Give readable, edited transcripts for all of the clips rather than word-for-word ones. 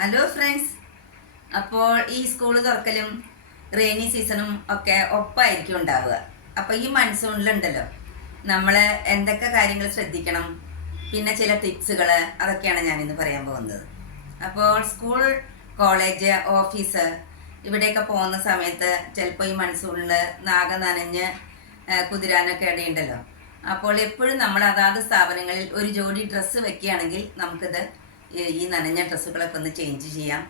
Hello friends. അപ്പോൾ ഈ school തുറക്കലും rainy സീസണും ഒക്കെ ഒപ്പമായിരിക്കും ഉണ്ടാവുക. അപ്പോൾ ഈ മൺസൂണിലുണ്ടല്ലോ നമ്മൾ എന്തൊക്കെ കാര്യങ്ങൾ ശ്രദ്ധിക്കണം, പിന്നെ ചില ടിപ്സുകൾ, അതൊക്കെയാണ് ഞാനിന്ന് പറയാൻ പോകുന്നത്. അപ്പോൾ സ്കൂൾ, കോളേജ്, ഓഫീസ് ഇവിടെയൊക്കെ പോകുന്ന സമയത്ത് ചിലപ്പോൾ ഈ മൺസൂണിൽ നാഗ നനഞ്ഞ് കുതിരാനൊക്കെ ഇടയുണ്ടല്ലോ. അപ്പോൾ എപ്പോഴും നമ്മൾ അതാത് സ്ഥാപനങ്ങളിൽ ഒരു ജോഡി ഡ്രസ്സ് വെക്കുകയാണെങ്കിൽ നമുക്കിത് ഈ നനഞ്ഞ ഡ്രസ്സുകളൊക്കെ ഒന്ന് ചേഞ്ച് ചെയ്യാം.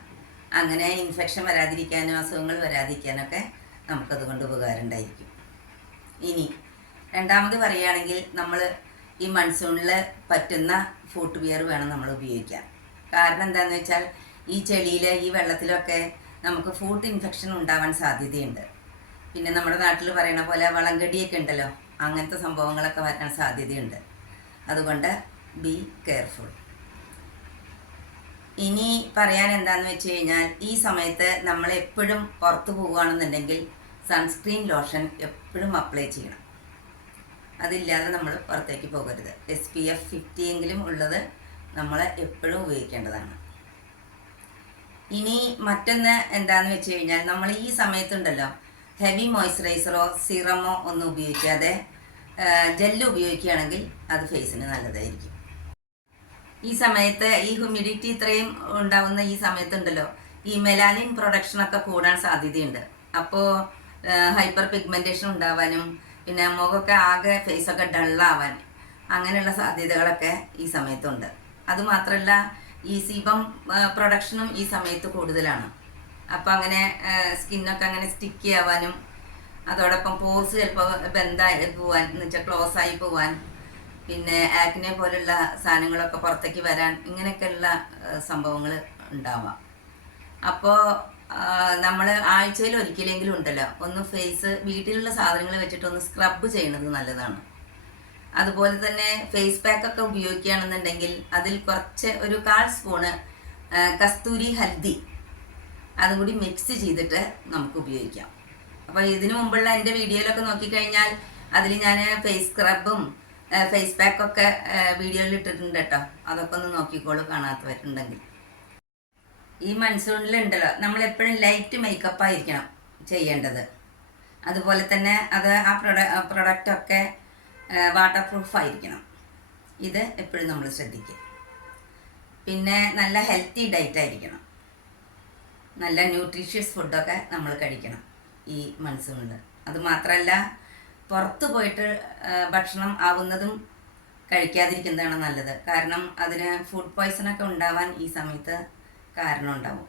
അങ്ങനെ ഇൻഫെക്ഷൻ വരാതിരിക്കാനും അസുഖങ്ങൾ വരാതിരിക്കാനൊക്കെ നമുക്കതുകൊണ്ട് ഉപകാരം ഉണ്ടായിരിക്കും. ഇനി രണ്ടാമത് പറയുകയാണെങ്കിൽ നമ്മൾ ഈ മൺസൂണിൽ പറ്റുന്ന ഫുട് വിയർ വേണം നമ്മൾ ഉപയോഗിക്കാൻ. കാരണം എന്താണെന്ന് വെച്ചാൽ ഈ ചെളിയിൽ, ഈ വെള്ളത്തിലൊക്കെ നമുക്ക് ഫുഡ് ഇൻഫെക്ഷൻ ഉണ്ടാവാൻ സാധ്യതയുണ്ട്. പിന്നെ നമ്മുടെ നാട്ടിൽ പറയണ പോലെ വളങ്കടിയൊക്കെ ഉണ്ടല്ലോ, അങ്ങനത്തെ സംഭവങ്ങളൊക്കെ വരാൻ സാധ്യതയുണ്ട്. അതുകൊണ്ട് ബി കെയർഫുൾ. ഇനി പറയാൻ എന്താണെന്ന് വെച്ച് കഴിഞ്ഞാൽ, ഈ സമയത്ത് നമ്മൾ എപ്പോഴും പുറത്ത് പോകുകയാണെന്നുണ്ടെങ്കിൽ സൺസ്ക്രീൻ ലോഷൻ എപ്പോഴും അപ്ലൈ ചെയ്യണം. അതില്ലാതെ നമ്മൾ പുറത്തേക്ക് പോകരുത്. SPF 50 എങ്കിലും ഉള്ളത് നമ്മൾ എപ്പോഴും ഉപയോഗിക്കേണ്ടതാണ്. ഇനി മറ്റൊന്ന് എന്താണെന്ന് വെച്ച് കഴിഞ്ഞാൽ, നമ്മൾ ഈ സമയത്തുണ്ടല്ലോ ഹെവി മോയ്സ്ചറൈസറോ സിറമോ ഒന്നും ഉപയോഗിക്കാതെ ജെല്ല് ഉപയോഗിക്കുകയാണെങ്കിൽ അത് ഫേസിന് നല്ലതായിരിക്കും. ഈ സമയത്ത് ഈ ഹ്യൂമിഡിറ്റി ഇത്രയും ഉണ്ടാവുന്ന ഈ സമയത്തുണ്ടല്ലോ ഈ മെലാനിൻ പ്രൊഡക്ഷനൊക്കെ കൂടാൻ സാധ്യതയുണ്ട്. അപ്പോൾ ഹൈപ്പർ പിഗ്മെൻറ്റേഷൻ ഉണ്ടാവാനും പിന്നെ മുഖമൊക്കെ ആകെ ഫേസൊക്കെ ഡള്ളാവാൻ അങ്ങനെയുള്ള സാധ്യതകളൊക്കെ ഈ സമയത്തുണ്ട്. അതുമാത്രമല്ല, ഈ സീബം പ്രൊഡക്ഷനും ഈ സമയത്ത് കൂടുതലാണ്. അപ്പോൾ അങ്ങനെ സ്കിന്നൊക്കെ അങ്ങനെ സ്റ്റിക്കി ആവാനും, അതോടൊപ്പം പോർസ് ചിലപ്പോൾ ബന്ധായി പോവാൻ, എന്ന് വെച്ചാൽ ക്ലോസ് ആയി പോവാൻ, പിന്നെ ആക്നെ പോലുള്ള സാധനങ്ങളൊക്കെ പുറത്തേക്ക് വരാൻ, ഇങ്ങനെയൊക്കെയുള്ള സംഭവങ്ങൾ ഉണ്ടാവാം. അപ്പോൾ നമ്മൾ ആഴ്ചയിൽ ഒരിക്കലെങ്കിലും ഉണ്ടല്ലോ ഒന്ന് ഫേസ് വീട്ടിലുള്ള സാധനങ്ങൾ വെച്ചിട്ടൊന്ന് സ്ക്രബ് ചെയ്യണത് നല്ലതാണ്. അതുപോലെ തന്നെ ഫേസ് പാക്കൊക്കെ ഉപയോഗിക്കുകയാണെന്നുണ്ടെങ്കിൽ അതിൽ കുറച്ച് ഒരു 1/4 സ്പൂണ് കസ്തൂരി ഹൽദി അതും കൂടി മിക്സ് ചെയ്തിട്ട് നമുക്ക് ഉപയോഗിക്കാം. അപ്പോൾ ഇതിനു മുമ്പുള്ള എൻ്റെ വീഡിയോയിലൊക്കെ നോക്കിക്കഴിഞ്ഞാൽ അതിൽ ഞാൻ ഫേസ് സ്ക്രബും ഫേസ് പാക്കൊക്കെ വീഡിയോയിൽ ഇട്ടിട്ടുണ്ട് കേട്ടോ. അതൊക്കെ ഒന്ന് നോക്കിക്കോളൂ കാണാത്തവരുണ്ടെങ്കിൽ. ഈ മൺസൂണിലുണ്ടല്ലോ നമ്മളെപ്പോഴും ലൈറ്റ് മേക്കപ്പ് ആയിരിക്കണം ചെയ്യേണ്ടത്. അതുപോലെ തന്നെ അത് ആ പ്രൊഡക്റ്റൊക്കെ വാട്ടർ പ്രൂഫ് ആയിരിക്കണം. ഇത് എപ്പോഴും നമ്മൾ ശ്രദ്ധിക്കുക. പിന്നെ നല്ല ഹെൽത്തി ഡയറ്റ് ആയിരിക്കണം. നല്ല ന്യൂട്രീഷ്യസ് ഫുഡൊക്കെ നമ്മൾ കഴിക്കണം ഈ മൺസൂണിൽ. അതുമാത്രമല്ല, പുറത്ത് പോയിട്ട് ഭക്ഷണം ആവുന്നതും കഴിക്കാതിരിക്കുന്നതാണ് നല്ലത്. കാരണം അതിന് ഫുഡ് പോയ്സണൊക്കെ ഉണ്ടാവാൻ ഈ സമയത്ത് കാരണം ഉണ്ടാവും.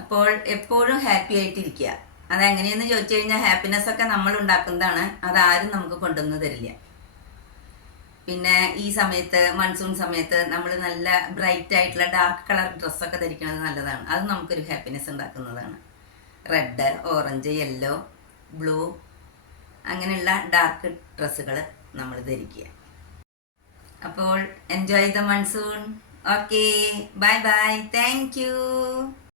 അപ്പോൾ എപ്പോഴും ഹാപ്പി ആയിട്ടിരിക്കുക. അതെങ്ങനെയെന്ന് ചോദിച്ചു കഴിഞ്ഞാൽ, ഹാപ്പിനെസ്സൊക്കെ നമ്മൾ ഉണ്ടാക്കുന്നതാണ്, അതാരും നമുക്ക് കൊണ്ടുവന്ന് തരില്ല. പിന്നെ ഈ സമയത്ത് മൺസൂൺ സമയത്ത് നമ്മൾ നല്ല ബ്രൈറ്റ് ആയിട്ടുള്ള ഡാർക്ക് കളർ ഡ്രസ്സൊക്കെ ധരിക്കുന്നത് നല്ലതാണ്. അത് നമുക്കൊരു ഹാപ്പിനെസ് ഉണ്ടാക്കുന്നതാണ്. റെഡ്, ഓറഞ്ച്, യെല്ലോ, ബ്ലൂ അങ്ങനെയുള്ള ഡാർക്ക് ഡ്രസ്സുകൾ നമ്മൾ ധരിക്കുക. അപ്പോൾ enjoy the monsoon. Okay, bye bye, thank you.